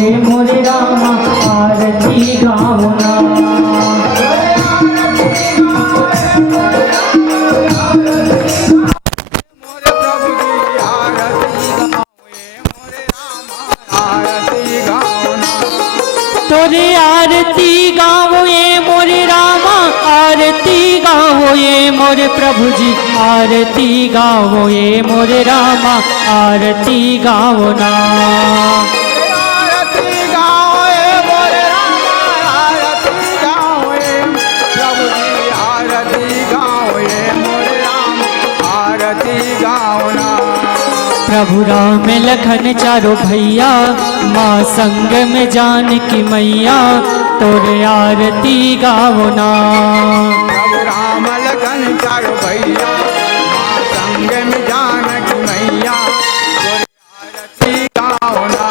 ये मोरे रामा आरती गाओ ना। तोरे आरती गाओ ये मोरे रामा आरती गाओ ये मोरे प्रभु जी आरती गाओ ये मोरे रामा आरती गाओ ना। आरती गाओ ये मोरे रामा आरती गाओ ये प्रभु जी आरती गाओ ये मोरे रामा आरती गाओ ना। प्रभु राम लखन चारो भैया माँ संग में जानकी मैया तोरे आरती गाओ ना। प्रभु राम लखन चारो भैया माँ संग में जानकी मैया तोरे आरती गाओ ना।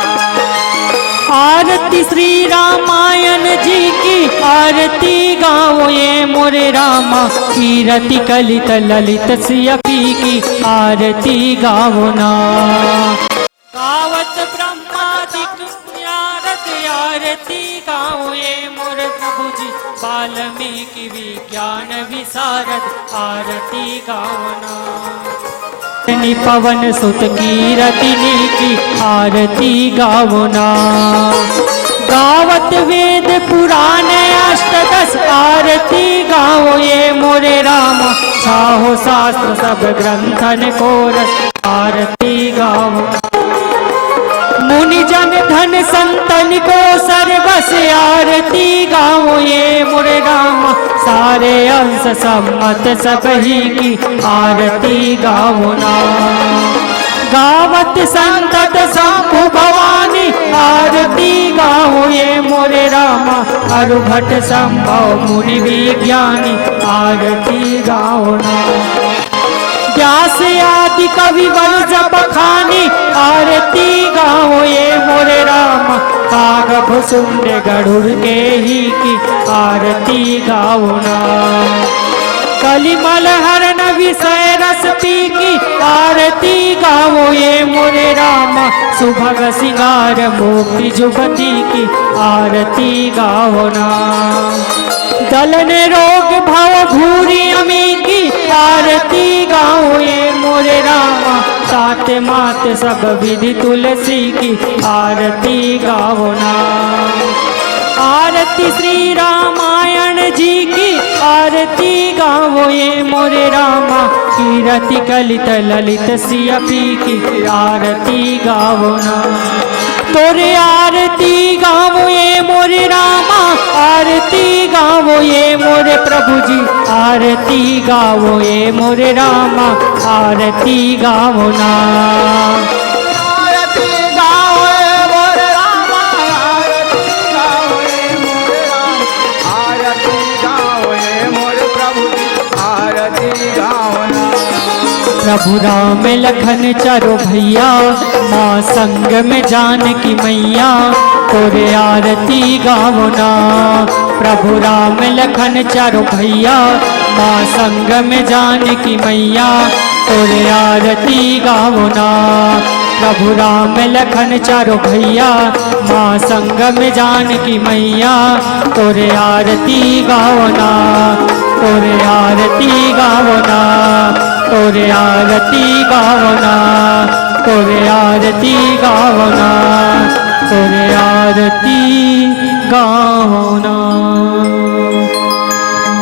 आरती श्री रामायण जी की आरती गाओ ये मोरे रामा कीरति कलित ललित सियपी की आरती गाओ ना। गावत ब्रह्मादिक आरती गाओ ये मोरे प्रभु जी वाल्मीकि विज्ञान विशारद आरती गाओ ना। पवन सुत कीरतिनी की आरती गाओ ना। गावत वेद पुराण अष्टदश आरती गाओ ये मोरे रामा छाहो शास्त्र सब ग्रंथन को रस आरती गाओ। मुनि जन धन संतन को सर्वस आरती गाओ ये मोरे रामा सारे अंश सम्मत सब ही की आरती गाओ ना। गावत संतत शंभु भवानी आरती गाओ ये मोरे रामा अरु भट्ट संभव मुनि विज्ञानी आरती गाओ ना। व्यास आदि कवि वर्ज बखानी आरती गाओ ये मोरे रामा काग भुसुंड गरुड़ के ही की आरती गाओ ना। कलिमल हरण विषय रस पी की आरती गाओ ये मोरे रामा सुभग सिंगार मुक्ति जुगति की आरती गाओ ना। दलन रोग भव भूरी अमी की आरती गाओ ये मोरे रामा सात मात सब विधि तुलसी की आरती गाओ ना। आरती श्री रामायण जी की आरती गाओ ये मोरे रामा कीरति कलित ललित सियपी की आरती गाओ ना। तोरे आरती गाओ ये मोरे रामा आरती गाओ ये मोरे प्रभु जी आरती गाओ ये मोरे रामा आरती गाओ ना। प्रभु राम लखन चारो भैया माँ संग में जानकी मैया तोरे आरती गाओ ना। प्रभु राम लखन चारो भैया माँ संग में जानकी मैया तोरे आरती गाओ ना। प्रभु राम लखन चारो भैया माँ संग में जानकी मैया तोरे आरती गाओ ना। तोरे आरती गाओ ना। तोरे आरती गाओ ना। तोरे आरती गाओ ना। तोरे आरती गाओ ना।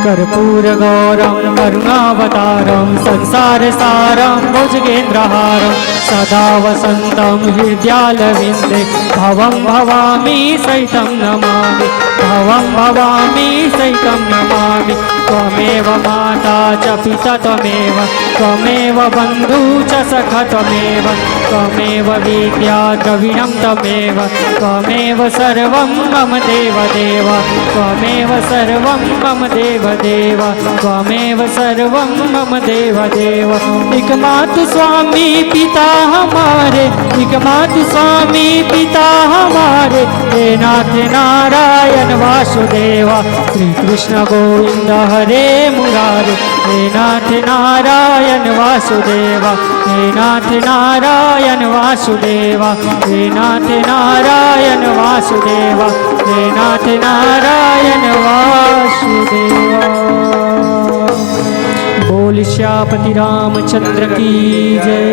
कर्पूर गौरम करुणावतारम संसार सारम भुजगेन्द्रहारम सदा वसंतम हृदयालविंदे भवं भवामी सहितं नमामि। भवं भवामी सहितं नमामि। त्वमेव माता च पिता त्वमेव त्वमेव बन्धु च सखा त्वमेव त्वमेव विद्या द्रविणं त्वमेव त्वमेव सर्वं मम देवदेव त्वमेव सर्वं मम देवदेव त्वमेव सर्वं मम देवदेव। एकमात्र स्वामी पिता हमारे एकमात्र स्वामी पिता हमारे हे नाथ नारायण वासुदेव श्री कृष्ण गोविंद हरे मुरारे हे नाथ नारायण वासुदेव हे नाथ नारायण वासुदेव हे नाथ नारायण वासुदेव। वासुदेवा हे नाथ नारायण वासुदेवा। बोल श्यापति रामचंद्र की जय।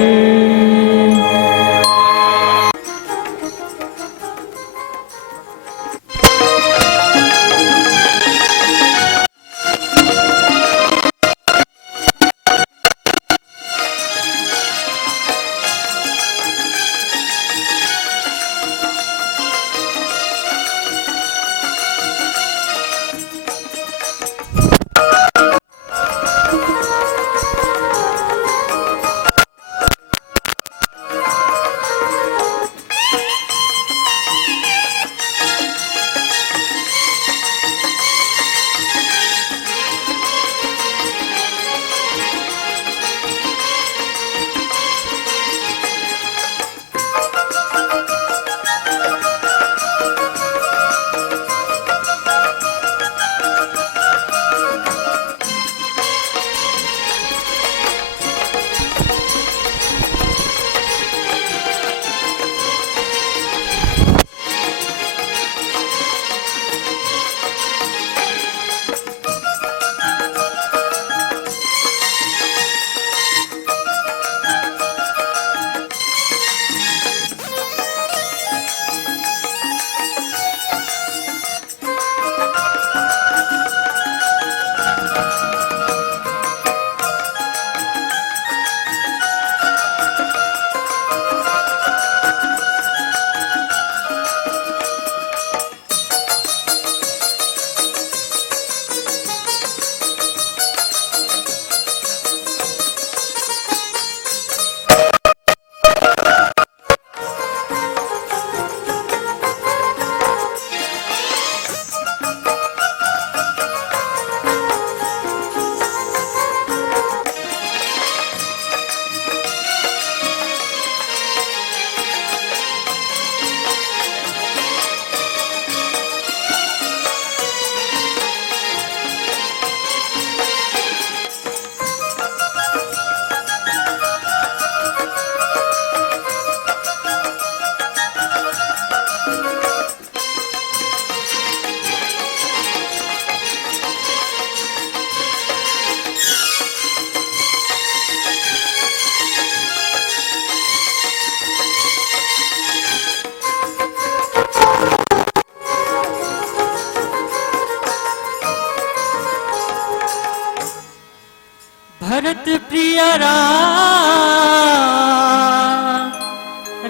भरत प्रिय राम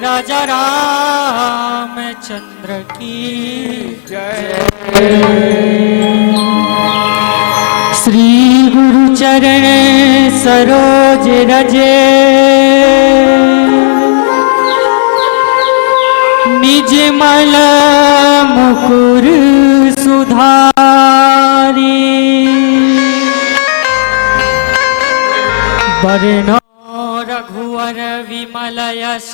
राजा रामचंद्र की जय। श्री गुरु चरण सरोज रजे निज मल मुकुर सुधारी बरनो रघुवर विमल यश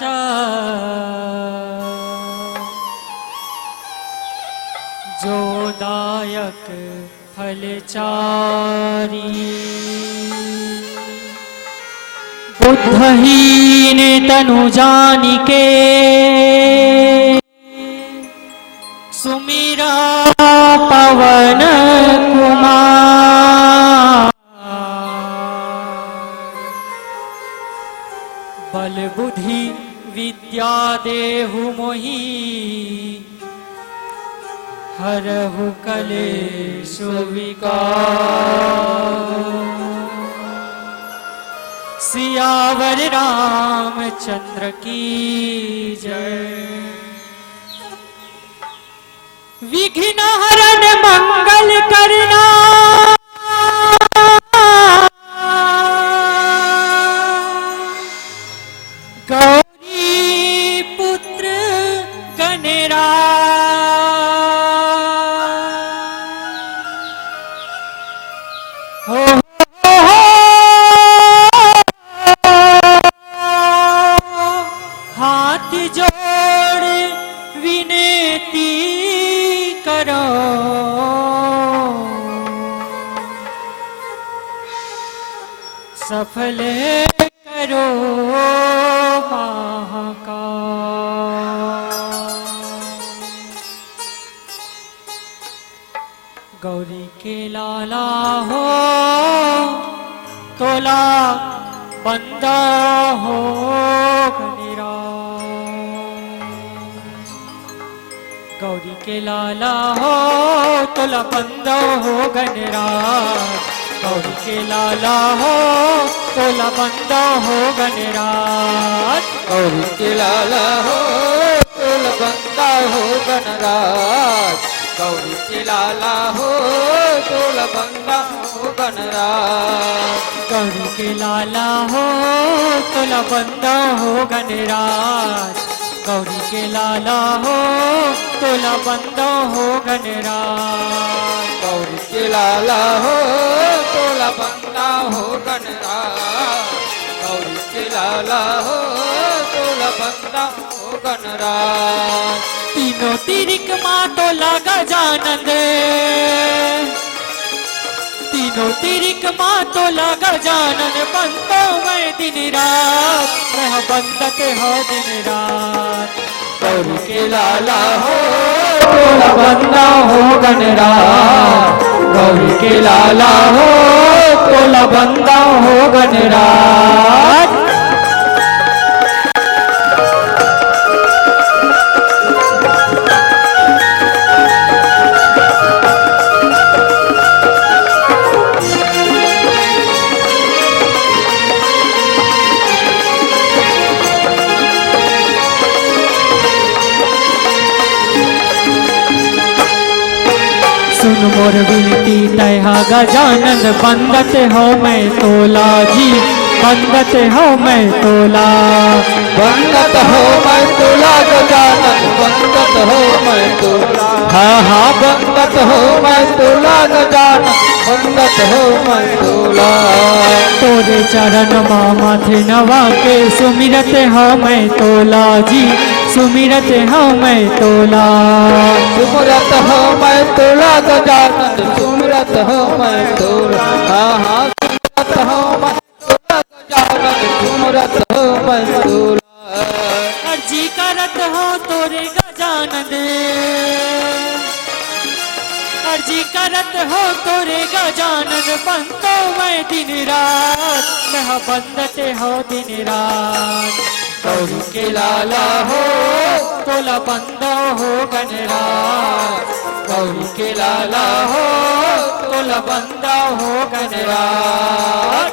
जोदायक फलचारी बुद्धहीन तनु जानिके सुमिरा पवन कुमार बल बुद्धि विद्या देहु मोहि हरहु कलेश विकार। सियावर रामचंद्र की जय। विघ्न हरण मंगल करना गौरी पुत्र गणराज हो हाथ जोड़ विनती करो सफल करो महाकाल। गौरी के लाला हो तोला बंदा हो गनेरा। गौरी के लाला हो तोला बंदा हो गनेरा। गौरी के लाला हो तोला बंदा हो गनेरा। गौरी के लाला हो तोला बंदा हो गणराज। गौरी के लाला हो तोला बंदा हो गणराज। गौरी के लाला हो तोला बंदा हो गणराज। गौरी के लाला हो तोला बंदा हो गणराज। गौरी के लाला हो तोला बंदा हो गणराज। गौरी के लाला हो तोला बंदा हो गणराज। तीनों तिरिक माँ तोला गजानन। तीनों तिरिक माँ तोला गजानन। बंदो मैं दिन रात मैं बंदते हो दिन रात। गौरी के लाला हो तोला बंदा हो गणराज। गौरी के लाला हो तोला बंदा हो गणराज। सुन मोर विनती तैहा गजानन। बंदत हो मैं तोला जी बंदत हो मैं तोला। बंदत हो मैं तोला गजानन। बंदत हो मैं तोला। हाँ हाँ बंदत हो मैं तोला गजानन। बंदत हो मैं तोला। तोरे चरण माथे नवा के सुमिरत हो मैं तोला जी सुमिरत हो मैं तोला। सुमरत हो मैं तोला गजानन। सुमरत हो मैं तोला। हाँ हाँ सुमरत हो मैं तोला गजानन। सुमरत हो मैं तोला। अर्जी करत हो तोरे गजानन। अर्जी करत हो तोरे गजानन। बंदो मैं दिन रात मैं बंदते हो दिन रात। गौरी के लाला हो तोला बंदा हो गणराज। गौरी के लाला हो तोला बंदा हो गणराज।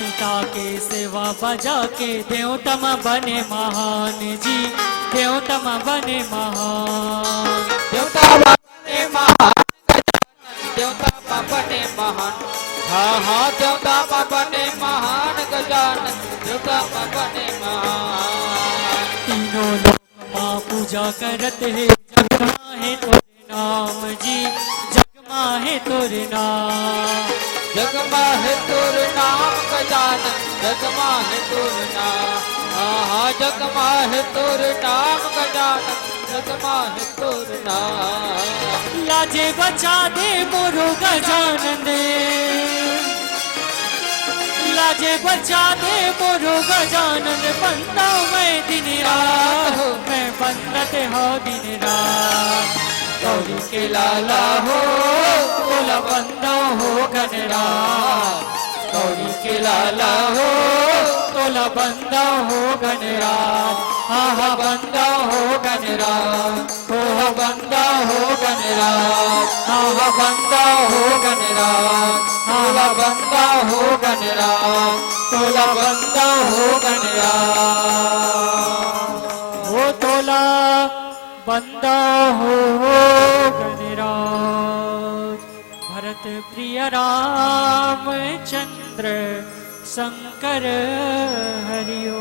पिता के सेवा बजा के देवतम बने महान जी देवतम बने महान। देवता बने महान। देवता बने महान। हाँ हाँ देवता बने महान गजानन। देवता बने महान। तीनों लोग माँ पूजा करत है जगमा है तोरे नाम जी जगमा है तोरे नाम। जगमा है तोर नाम गजानन। जगमा है तोर नाम। हाँ हाँ जगमा है तोर नाम गजानन। जगमा है तोर नाम। लाजे बचा दे मोरो गजानन। लाजे बचा दे मोरो गजानन। बंदा मैं दिन रात मैं बंदत हो दिन रात। गौरी के लाला हो तोला बंदा हो गणराज। गौरी के लाला हो तोला बंदा हो गणराज। हाँ हाँ बंदा हो गणराज। हो बंदा हो गणराज। हाँ हाँ बंदा हो गणराज। हाँ हाँ बंदा हो गणराज। तोला बंदा हो गणराज। हो तोला बंदा हो गणराज। भरत प्रिय रामचंद्र शंकर हरिओ।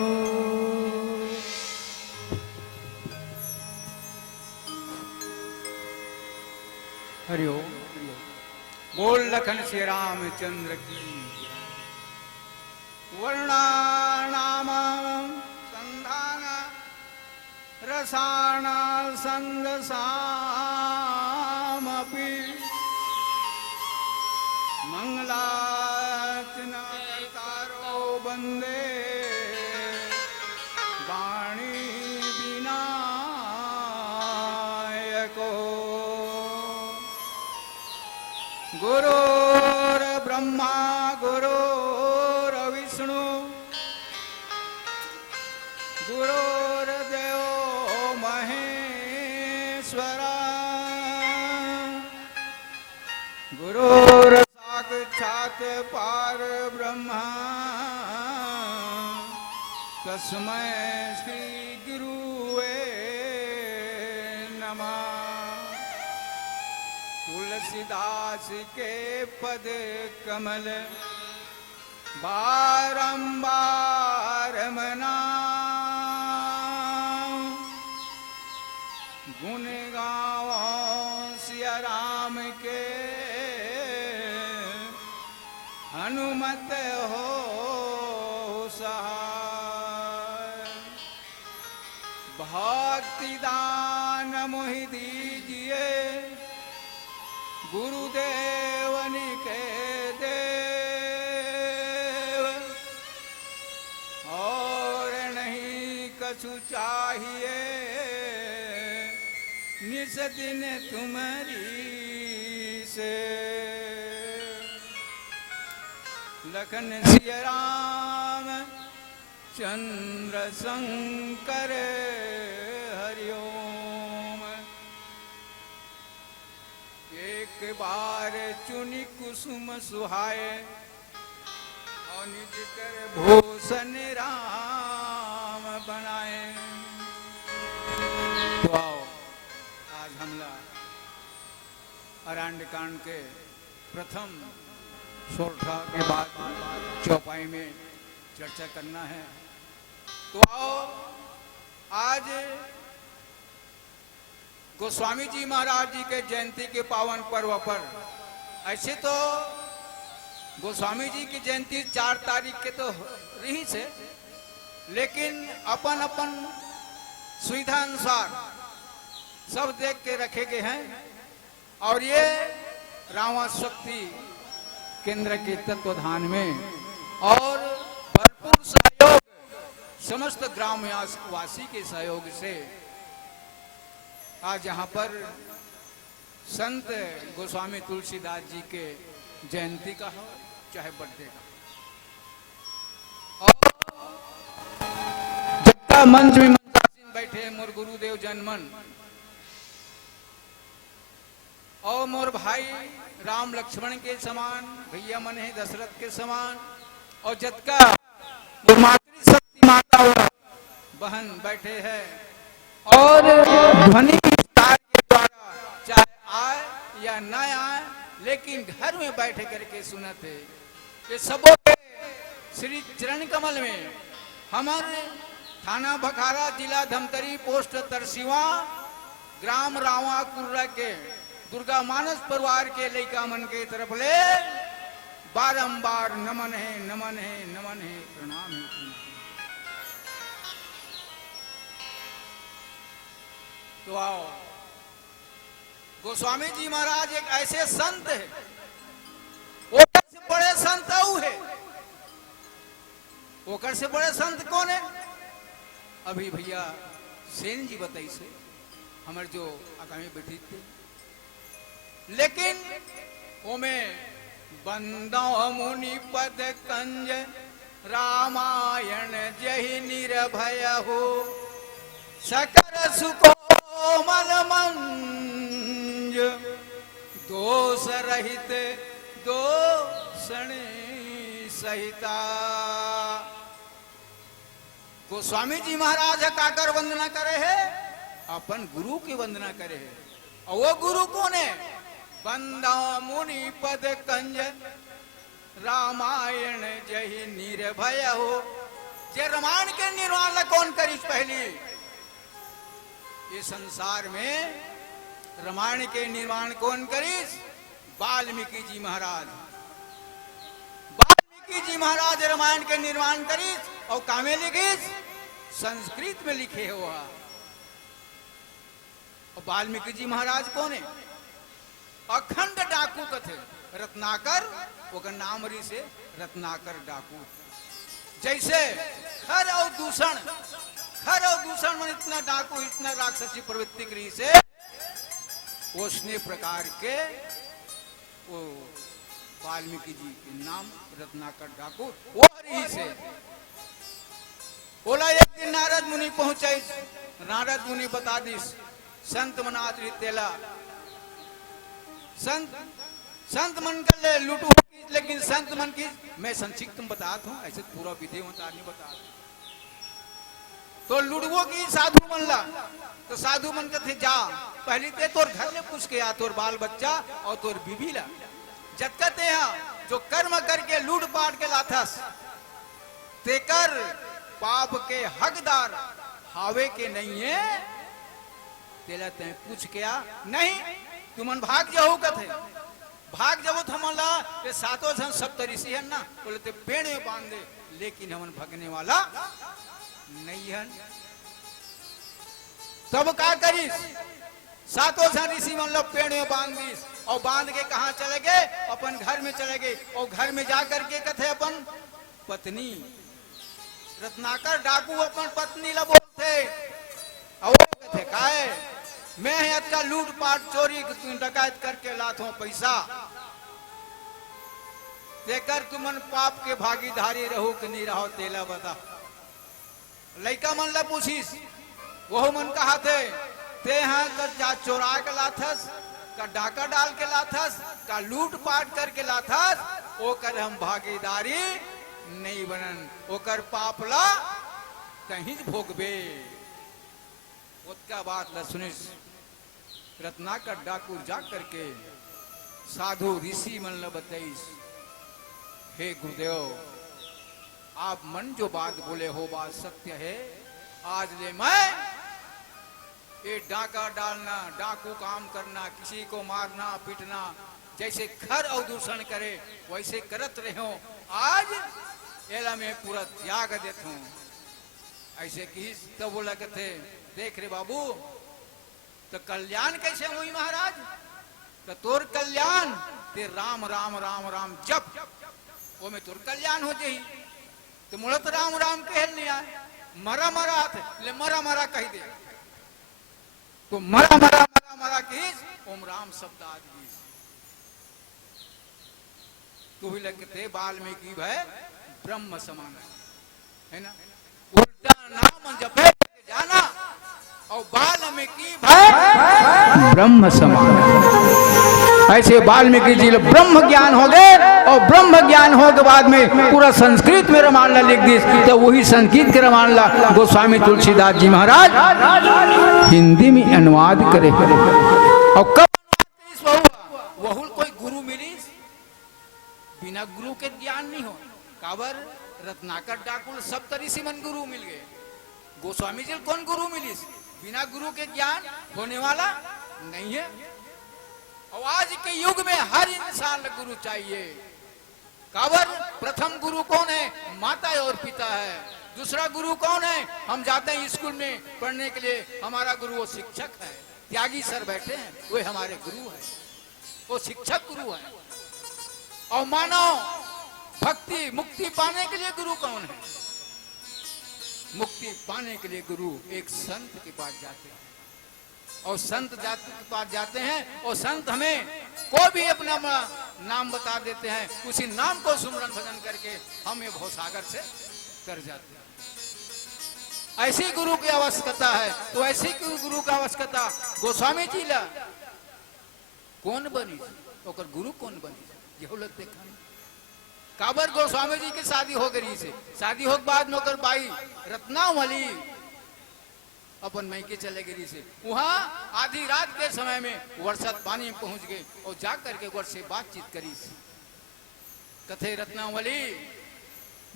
हरिओ। बोल लखन श्री रामचंद्र की। वर्णानाम संधान रसाण संग सामपि मंगलाचना करतारो बंदे वाणी विनायको। गुरुर् ब्रह्मा गुरुर् विष्णु गुरुर्देवो महेश्वरा। गुरुर् साक्षात् परब्रह्म तस्मै श्री गुरुवे नमः। तुलसीदास के पद कमल बारंबार मनाऊं। गुण गाऊं सिया राम के हनुमत हो सहाय। भक्ति दान मोहि दीजिए गुरुदेवन के देव। और नहीं कछु चाहिए निस दिन तुम्हारी से। लखन सिया राम चंद्र शंकर हरिओम। एक बार चुनी कुसुम सुहाए और निज कर भूषण राम बनाए। तो आओ आज हमला अरण्य कांड के प्रथम सोरठा के बाद चौपाई में चर्चा करना है। तो आओ आज गोस्वामी जी महाराज जी के जयंती के पावन पर्व पर, ऐसे तो गोस्वामी जी की जयंती 4 तारीख के तो रही से, लेकिन अपन अपन सुविधा अनुसार सब देख के रखे गए हैं। और ये रामा शक्ति केंद्र के तत्वाधान में और भरपूर सहयोग समस्त ग्रामवासी के सहयोग से आज यहाँ पर संत गोस्वामी तुलसीदास जी के जयंती का हो चाहे बर्थडे का, और जगता मंच में मंत्रासीन बैठे मोर गुरुदेव जनमन और मोर भाई राम लक्ष्मण के समान, भैया मन है दशरथ के समान, और जतका मोर मातृ शक्ति माता बहन बैठे हैं और ध्वनि विस्तार के द्वारा चाहे आए या न आए लेकिन घर में बैठे करके सुनते। ये सबों के श्री चरण कमल में हमारे थाना भखारा जिला धमतरी पोस्ट तरसीवा ग्राम रावा कुर्रा के दुर्गा मानस परिवार के लड़का मन के तरफ ले बारंबार नमन है नमन है नमन है प्रणाम है। तो आओ गोस्वामी जी महाराज एक ऐसे संत है, ओकर से बड़े संत है। ओकर से बड़े संत कौन है? अभी भैया सेन जी बताई से हमारे जो आगामी बैठी थे, लेकिन ओमे बंदो मुनि पद कंज रामायण जहि निर्भय हो सकल सुको मन मंज दोष रहित दोषण सहिता। गोस्वामी जी महाराज काकर वंदना करे है? अपन गुरु की वंदना करे है। और वो गुरु कौन है? बंदा मुनि पद कंज रामायण जही निर्भय हो। जे रामायण के निर्माण ला कौन करीस पहली? ये संसार में रामायण के निर्माण कौन करीस? वाल्मीकि जी महाराज। वाल्मीकि जी महाराज रामायण के निर्माण करीस और कामे लिखीस? संस्कृत में लिखे हुआ। और वाल्मीकि जी महाराज कौन है? अखंड डाकू कथे रत्नाकर, वो नाम री से रत्नाकर डाकू। जैसे खर और दूषण, खर और दूषण में इतना डाकू, इतना राक्षसी प्रवृत्ति करी से उसने प्रकार के वो वाल्मीकि जी के नाम रत्नाकर डाकू वो रही से। बोला एक दिन नारद मुनि पहुंचे, नारद मुनि बता दी संत मनात तेला, संत मन कर ले लूटू, लेकिन संत मन की मैं संक्षिप्त तुम बताता हूं, ऐसे पूरा विधि होता नहीं बता। तो लुड़वो की साधु मन ला, तो साधु मन के थे जा पहली ते तोर घर में पूछ के आ, तोर बाल बच्चा और तोर बीबी ला जतकते हैं जो कर्म करके लूट पाट के लाथस तेकर पाप के हकदार हावे के नहीं है। तेला ते पूछ के आ, नहीं तुमन भाग जाओ कथे, भाग जाओ तो हमला ये सातों जन सप्तऋषि है ना, बोले ते पेड़ में बांध दे, लेकिन हमन भगने वाला नहीं है। तब का करीस? सातों जन ऋषि मन लोग पेड़ में बांध दीस और बांध के कहा चले गए? अपन घर में चले गए। और घर में जाकर के कथे अपन पत्नी रत्नाकर डाकू अपन पत्नी ला बोलते और वो कथे काहे मैं का लूट पाट चोरी डकैत करके लाथों पैसा देकर तुमन पाप के भागीदारी रहो कि नहीं रहो? तेला बता। लड़का मन ला पूछीस, वो मन कहा थे ते हाँ कर जा चोरा के लाथस, का डाका डाल के लाथस, का लूट पाट करके लाथस, ओ कर हम भागीदारी नहीं बनन, ओ कर पापला कहीं भोगबे। उसका बात ला सुनिस। रत्नाकर डाकू जा करके साधु ऋषि मन ला बताइस, हे गुरुदेव आप मन जो बात बोले हो बात सत्य है। आज ले मैं ये डाका डालना, डाकू काम करना, किसी को मारना पीटना, जैसे खर और दूषण करे वैसे करत रहे हो, आज एला में पूरा त्याग देता हूं। ऐसे की तब बोला कहते देख रे बाबू तो कल्याण कैसे हुई महाराज? तो तोर कल्याण ते राम राम राम राम जप वो में तोर कल्याण हो जाही। तो मुड़त राम राम कहल नहीं आए, मरा मरा ले मरा मरा कह दे, तो मरा मरा मरा मरा किस ओम राम शब्द आदि तो ही लगते वाल्मीकि भय ब्रह्म समान है ना। उल्टा नाम जपे जाना और वाल्मीकि भय ब्रह्म समान। ऐसे वाल्मीकि जी ब्रह्म ज्ञान हो गए और ब्रह्म ज्ञान हो के बाद में पूरा संस्कृत में रामायण ला लिख दी। तो वही संस्कृत के रामायण ला गोस्वामी तुलसीदास जी महाराज हिंदी में अनुवाद करे। और कब वहुल कोई गुरु मिली? बिना गुरु के ज्ञान नहीं हो। काबर रत्नाकर डाकू सप्तऋषि मन गुरु मिल गए, गोस्वामी जी कौन गुरु मिली? बिना गुरु के ज्ञान होने वाला नहीं है। और आज के युग में हर इंसान गुरु चाहिए। काबर प्रथम गुरु कौन है? माता और पिता है। दूसरा गुरु कौन है? हम जाते हैं स्कूल में पढ़ने के लिए, हमारा गुरु वो शिक्षक है। त्यागी सर बैठे हैं, वे हमारे गुरु है, वो शिक्षक गुरु है। और मानव भक्ति मुक्ति पाने के लिए गुरु कौन है? मुक्ति पाने के लिए गुरु एक संत के पास जाते हैं, और संत जाति के पास जाते हैं और संत हमें को भी अपना नाम बता देते हैं, उसी नाम को सुमरन भजन करके हम ये भवसागर से कर जाते हैं। ऐसे गुरु की आवश्यकता है। तो ऐसे गुरु की आवश्यकता गोस्वामी जी ला कौन बनी? तो गुरु कौन बनी? यह लोग देखा काबर गोस्वामी जी की शादी हो गई से, शादी हो बाद में ओकर बाई रत्नावली अपन मैके चले गई से। वहां आधी रात के समय में वर्षा पानी में पहुंच गए और जा करके वर्ष से बातचीत करी से। कथे रत्नावली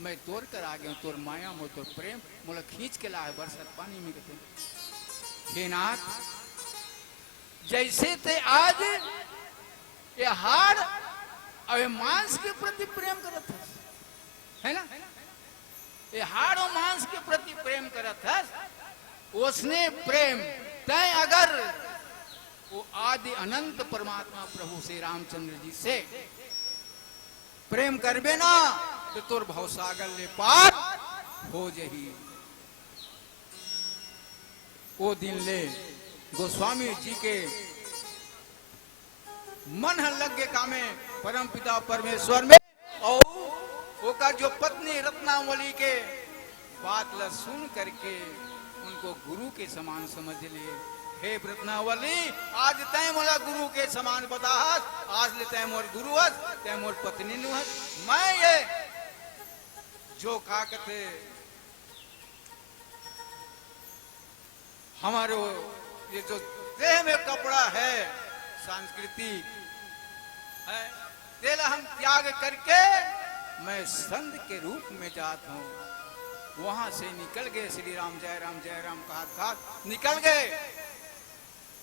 मैं तोड़ कर आ गया तोर माया मो तोर प्रेम मोला खींच के लाए बरसात पानी में कथे हे नाथ जैसे थे आज ये हाड़ और ये मांस के प्रति प्रेम करत है ना ये हाड़ और मांस के प्रति प्रेम करत है उसने प्रेम तय अगर वो आदि अनंत परमात्मा प्रभु श्री रामचंद्र जी से प्रेम करबे ना तो तोर भवसागर ले पार हो जही वो दिन ले गोस्वामी जी के मन लग के कामे परम पिता परमेश्वर में और ओका जो पत्नी रत्नावली के बात ल सुन करके उनको गुरु के समान समझ ले हे रत्नावली आज तय मोला गुरु के समान बताहस आज ले तय मोर गुरु हस तय मोर पत्नी नु हस मैं ये जो का कहते हमारे ये जो देह में कपड़ा है संस्कृति है तेला हम त्याग करके मैं संत के रूप में जाता हूँ वहां से निकल गए श्री राम जय राम कहा निकल गए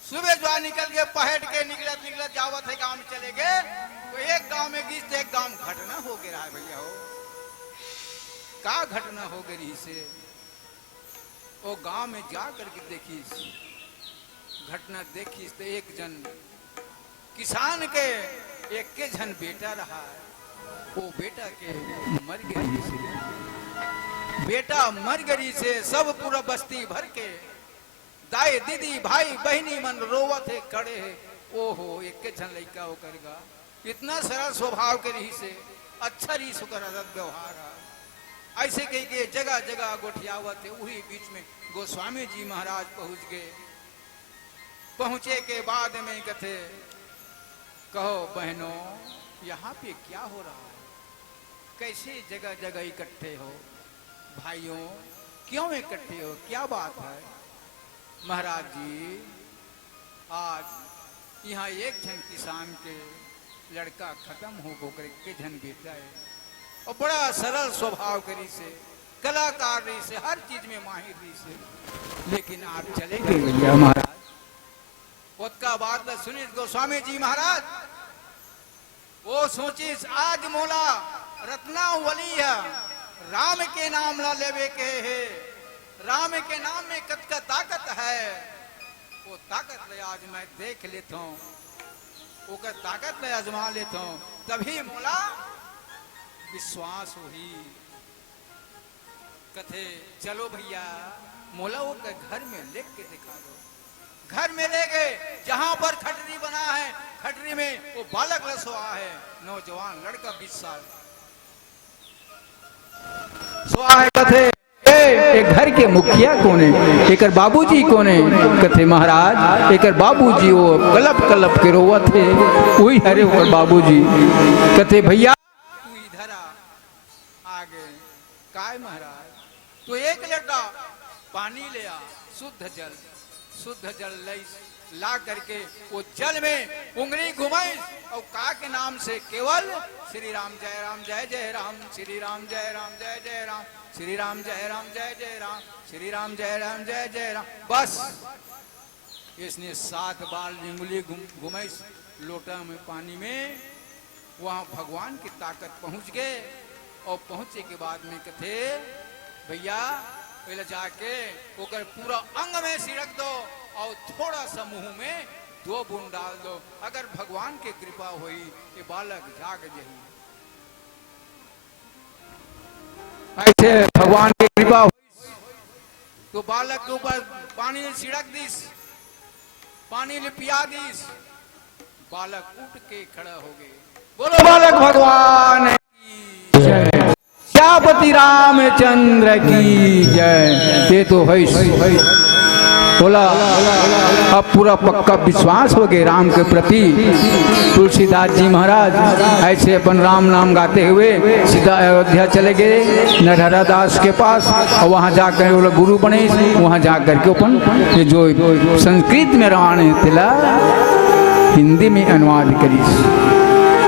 सुबह जो निकल गए पहट के निकलत जावत है गांव में चले गए तो एक गांव में गई एक गांव घटना हो गया है भैया हो का घटना हो गई से वो गांव में जा करके देखी घटना देखी तो एक जन किसान के एक के जन बेटा रहा है वो बेटा के मर गई से बेटा मर गई से सब पूरा बस्ती भर के दाई दीदी भाई बहनी मन रोवत है खड़े है ओहो एक के जन लड़का हो करेगा इतना सरल स्वभाव के रही से अच्छा रही सुकर अदब व्यवहार है ऐसे कही के जगह जगह गोठियावत है वही बीच में गोस्वामी जी महाराज पहुंच गए पहुंचे के बाद में कथे कहो बहनों यहाँ पे क्या हो रहा है कैसे जगह जगह इकट्ठे हो भाइयों क्यों इकट्ठे हो क्या बात है महाराज जी आज यहाँ एक जन किसान के लड़का खत्म हो गो के जन बेटा है और बड़ा सरल स्वभाव करी से कलाकार रही से हर चीज में माहिर रही से लेकिन आप चले गए भैया महाराज उसका बात सुनी गोस्वामी जी महाराज वो सोची आज मोला रत्नावली है राम के नाम ला लेवे के है राम के नाम में कत का ताकत है वो ताकत ले आज मैं देख लेता हूँ वो का ताकत ले आजमा लेता हूँ तभी मोला विश्वास हुई कथे चलो भैया मोला वो के घर में लेक के दिखा दो घर में ले गए जहां पर खटरी बना है खटरी में वो बालक रसोआ है नौजवान लड़का 20 साल सोआ है कथे एक घर के मुखिया कौन है एक बाबूजी कौन है कथे महाराज एक बाबूजी वो कलप कलप के रोवत थे वही हरे ऊपर बाबूजी कथे भैया तू इधर आगे काय महाराज तो एक लड़का पानी ले आ शुद्ध जल ला करके वो जल में उंगली घुमाई और का के नाम से केवल श्री राम जय जय राम श्री राम जय जय राम श्री राम जय जय राम श्री राम जय जय राम बस इसने 7 बार उंगली घुमाई लोटा में पानी में वहां भगवान की ताकत पहुंच गए और पहुंचे के बाद में कथे भैया पहले जाके ओकर पूरा अंग में सिरक दो और थोड़ा सा मुंह में 2 बूंद डाल दो अगर भगवान की कृपा हुई ये बालक जाग जही ऐसे भगवान की कृपा हुई तो बालक के ऊपर पानी छिड़क दीस पानी पिया दीस बालक उठ के खड़ा हो गए बोलो बालक भगवान की जय श्यापति रामचंद्र की जय ये तो है बोला अब पूरा पक्का विश्वास हो गया राम के प्रति तुलसीदास जी महाराज ऐसे अपन राम नाम गाते हुए सीधा अयोध्या चले गए नरहरा दास के पास और वहाँ जाकर वो गुरु बने वहाँ जाकर के अपन ये जो संस्कृत में रामायण तिला हिंदी में अनुवाद करी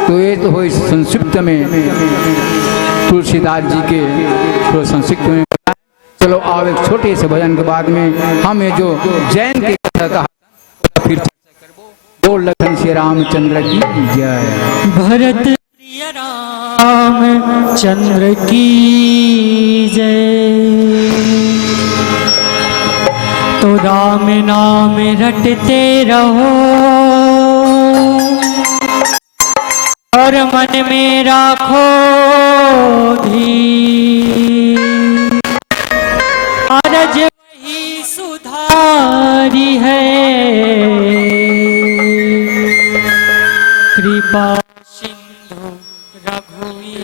तो तो ये तो हो संक्षिप्त में तुलसीदास जी के थोड़ा संक्षिप्त में बताएं। चलो आओ एक छोटे से भजन के बाद में हम ये जो जैन के कथा कहा फिर बोल लखन श्री रामचंद्र की जय। भरत प्रिय रामचंद्र की जय। तो राम नाम रटते रहो और मन में राखो धीर। अरज वही सुधारी है कृपा सिंधु रघुवीर।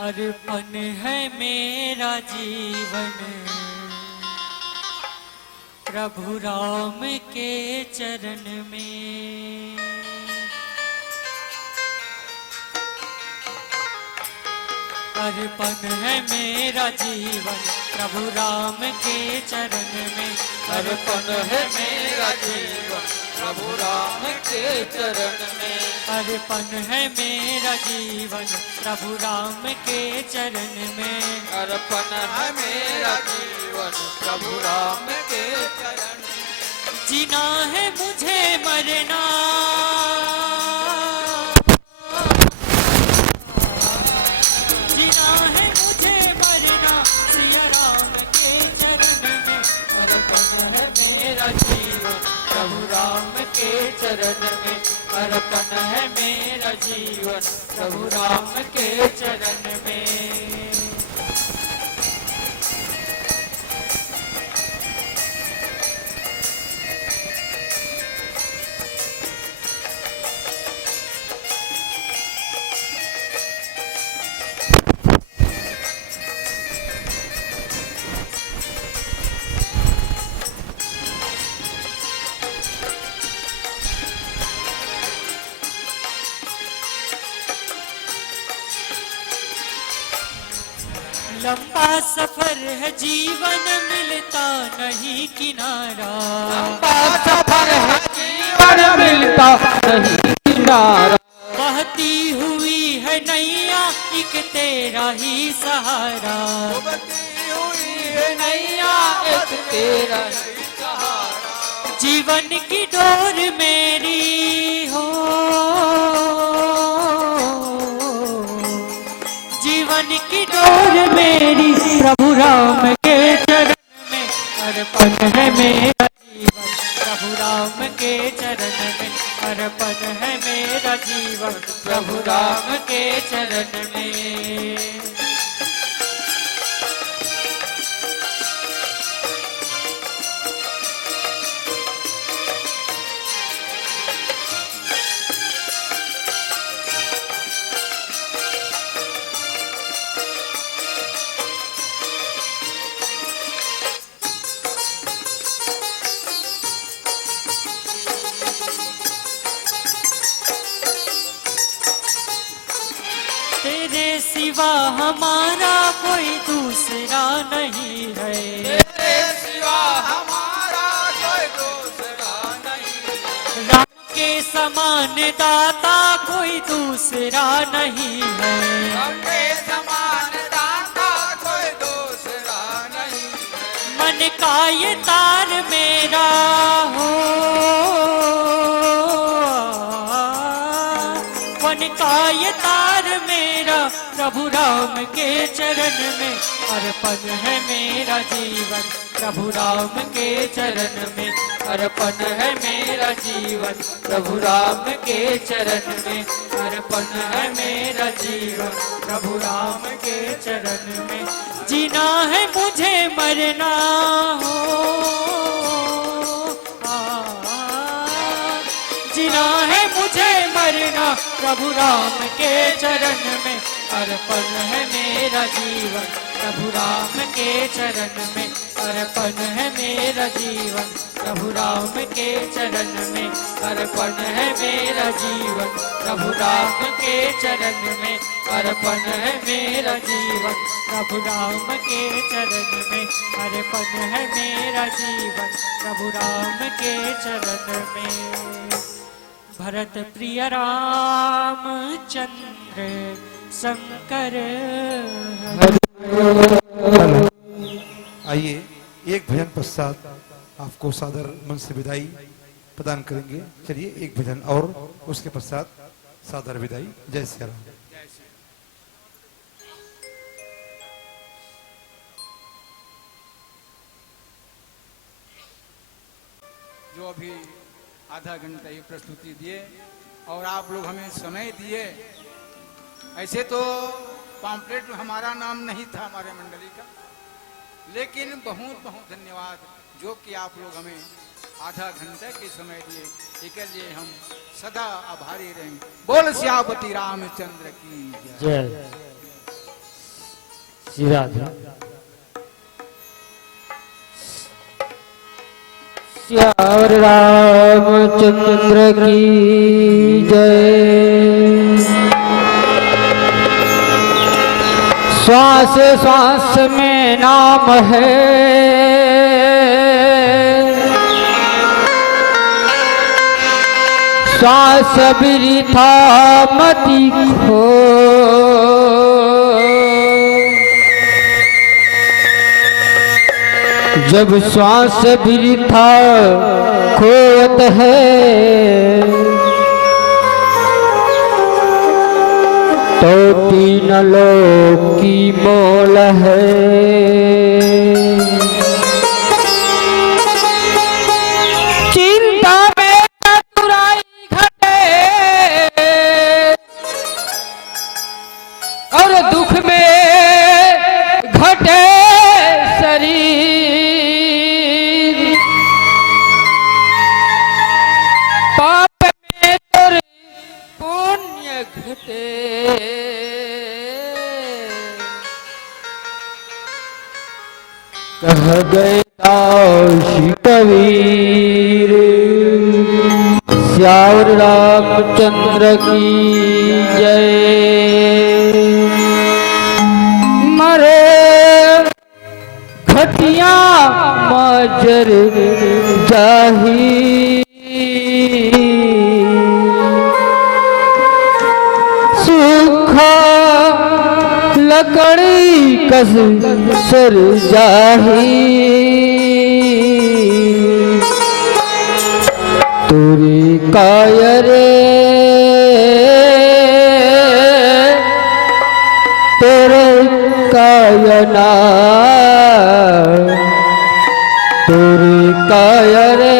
अर्पण है मेरा जीवन प्रभु राम के चरण में। अर्पण है मेरा जीवन प्रभु राम के चरण में। अर्पण है मेरा जीवन प्रभु राम के चरण में। अर्पण है मेरा जीवन प्रभु राम के चरण में। अर्पण है मेरा जीवन प्रभु राम के चरण में। जीना है मुझे मरना जीना है मुझे मरना सिया राम के चरण में। अर्पण है मेरा जीवन प्रभु राम के चरण में। अर्पण है मेरा जीवन प्रभु राम के चरण में। लंबा सफर है जीवन मिलता नहीं किनारा। लंबा सफर है जीवन मिलता नहीं किनारा। बहती हुई है नैया एक तेरा ही सहारा। बहती हुई है नैया एक तेरा ही सहारा। जीवन की डोर मेरी हो जीवन की डोर मेरी प्रभु राम के चरण में। अर्पण है मेरा जीवन प्रभु राम के चरण में। अर्पण है मेरा जीवन प्रभु राम के चरण में। तेरे सिवा हमारा कोई दूसरा नहीं है। तेरे सिवा हमारा कोई दूसरा नहीं है। राम के समान दाता कोई दूसरा नहीं है। राम के समान दाता कोई दूसरा नहीं है। मन का ये तार मेरा हो मन का ये तार मेरा प्रभु राम के चरण में। अर्पण है मेरा जीवन प्रभु राम के चरण में। अर्पण है मेरा जीवन प्रभु राम के चरण में। अर्पण है मेरा जीवन प्रभु राम के चरण में। जीना है मुझे मरना हो जीना है मुझे मरना प्रभु राम के चरण में। अर्पण है मेरा जीवन प्रभु राम के चरण में। अर्पण है मेरा जीवन प्रभु राम के चरण में। अर्पण है मेरा जीवन प्रभु राम के चरण में। अर्पण है मेरा जीवन प्रभु राम के चरण में। अर्पण है मेरा जीवन प्रभु राम के चरण में। भरत प्रिय रामचंद्र शंकर। आइए एक भजन पश्चात आपको सादर मन से विदाई प्रदान करेंगे। चलिए एक भजन और उसके पश्चात सादर विदाई। जय श्री राम। जो अभी आधा घंटा ये प्रस्तुति दिए और आप लोग हमें समय दिए। ऐसे तो पॉम्पलेट में हमारा नाम नहीं था हमारे मंडली का, लेकिन बहुत बहुत धन्यवाद जो कि आप लोग हमें आधा घंटे के समय दिए। इसके लिए हम सदा आभारी रहेंगे। बोल सियापति रामचंद्र की जय। जय श्री राधे। श्याम रामचंद्र की जय। श्वास श्वास में नाम है, श्वास बिरिथा मति खो। जब श्वास बिरिथा खोत है तो तीन लोक की मोल है। चिंता में चतुराई घटे और दुख में घटे शरीर। पाप में तुर पुण्य घटे। कह गए दाऊशी कबीर श्याम रामचंद्र की जय। मरे घटिया मजर जाही सूखा लकड़ी कस सर जाही। तुरी कायरे तेरे कायना तुरी कायरे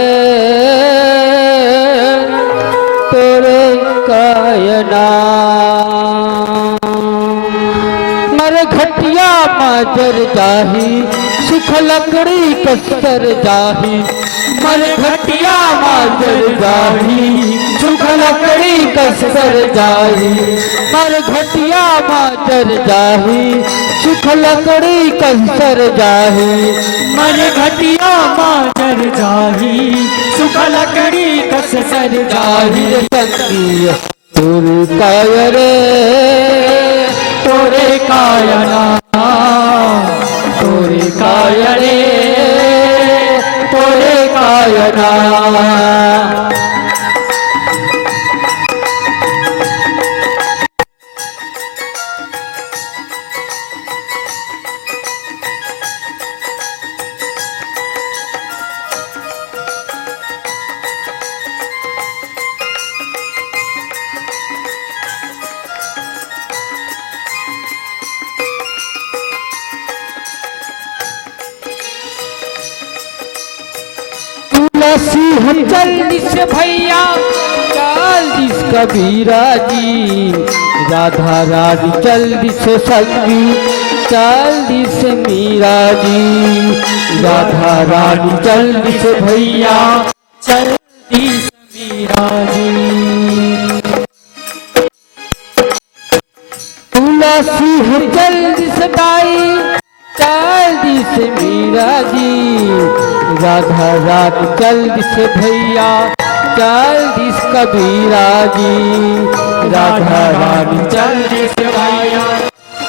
तेरे कायना। मर घटिया माजर जाही सुख लकड़ी कसर जाही। मर घटिया माजर जाही सुख लकड़ी कसर जाही। मर घटिया माजर जाही सुख लकड़ी कसर जाही। मर घटिया माजर जाही सुख लकड़ी कसर जाही। संगी तुर कायरे तोरे कायना तोरे कायरे तोरे कायना। सिंह जल्दी से भैया जल्दी से कबीरा जी। राधा रानी जल्दी से संगी जल्दी से मीरा जी। राधा रानी जल्दी से भैया जल्दी से मीरा जी। तुलसी है जल्दी से बाई जल्दी से मीरा जी। राधा रानी जल्दी से भैया जल्दी से कबीरा जी। राधा रानी जल्दी से भैया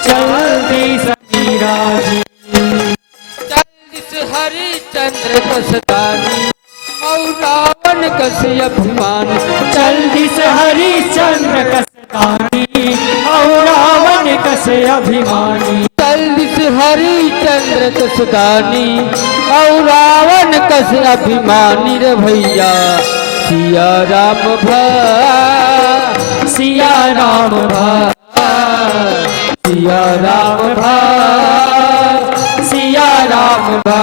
जल्दी से मीरा जी। जल्दी से हरिचंद्र कसदानी और रावण कस अभिमान। जल्दी कस अभिमानी। चल्लिस हरिचंद्र कसदानी और रावण कस अभिमानी रे भैया। सिया राम भा सिया राम भा सिया राम भा सिया राम भा।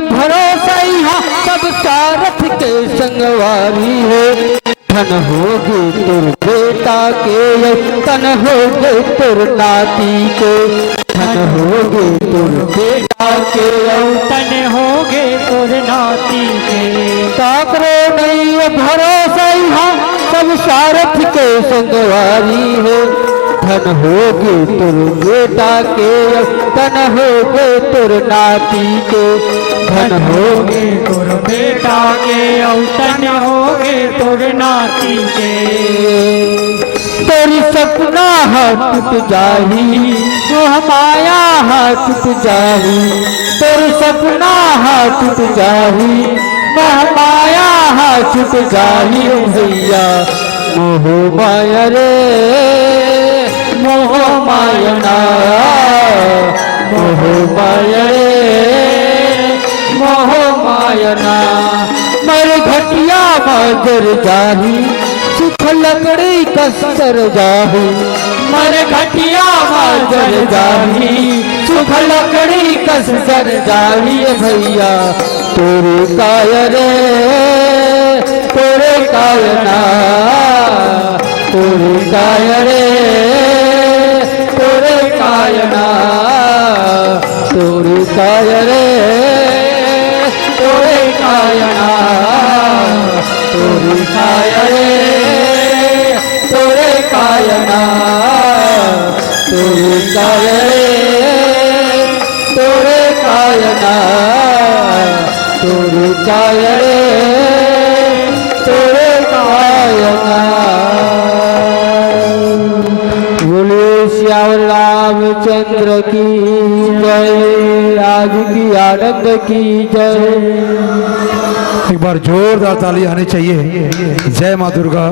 भरोसा यहाँ सब सारथ के संगवारी है। धन होगे तुर बेटा के तन होगे तुर नाती के। धन होगे तुर बेटा के तन होगे तुर नाती के। काकरो नहीं भरोसा यहाँ सब सारथ के संगवारी है। धन होगे तुर बेटा के तन होगे तुर नाती के। धन होगे तुर बेटा के तन होगे तुर नाती के। तेरी सपना टूट जाही मोह माया टूट जाही। तेरी सपना टूट जाही मोह माया छूट जाही भैया। मोह माया रे मोह मायना मोह माया रे मोह मायना। मर घटिया मजर जाही सुख लकड़ी कसर जाही। मर घटिया मजर जाही सुख लकड़ी कसर जाही भैया। तोरे काय रे तोरे कायना तोरे काय रे तोरे कायना तोरे काय रे तोरे कायना तोरे काय रे तोरे कायना तोरे काय रे तोरे कायना तोरे काय रे तोरे कायना। बोलिए श्याम रामचंद्र की जय। आज की आनंद की जय। एक बार जोरदार ताली आनी चाहिए। जय माँ दुर्गा।